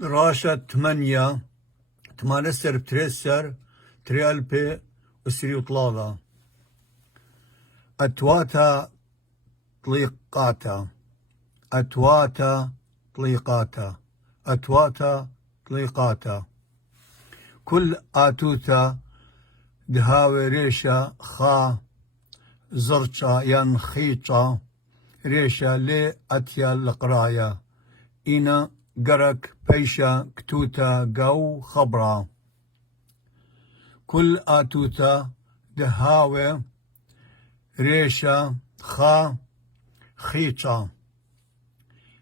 راشا 8 سر بتريسر تريالبي وسري وطلالة أتواتا طليقاتا أتواتا طليقاتا أتواتا طليقاتا كل آتوتا دهاوي ريشا خا زرشا ينخيشا ريشا لي أتيا القرايا إنا قرك بيشا كتوتا قو خبرا كل آتوتا دهاوي ريشا خا خيشا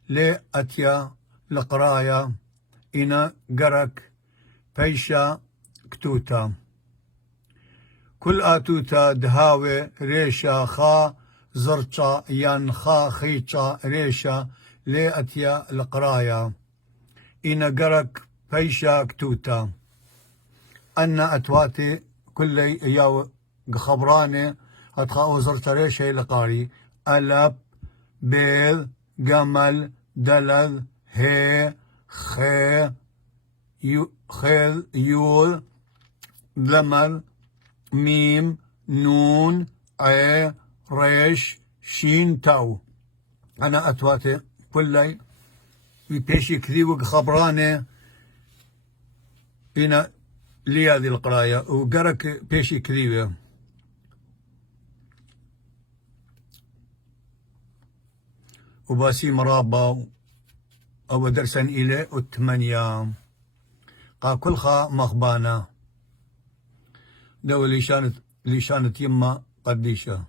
لي أتيا القرايا إنا قرك بيشا كتوتا كل آتوتا دهاوي ريشا خا زرشا ين خا خيشا ريشا لي أتيا القرايا إنا قرك بيشا كتوتا أنا أتواتي كل ياو خبراني أتخاو زرشا ريشا لقاري ألب بيل جمل دلل هي خي خيل يول ذمل ميم نون عي ريش شين تاو أنا أتواتي كلي بيشي كذيب خبراني هنا لي هذه القراية وقرك بيشي كذيبة وباسي مرابا أو درسن إلي والثمانية قا كل خا مخبانة دو اللي شانت يما قديشة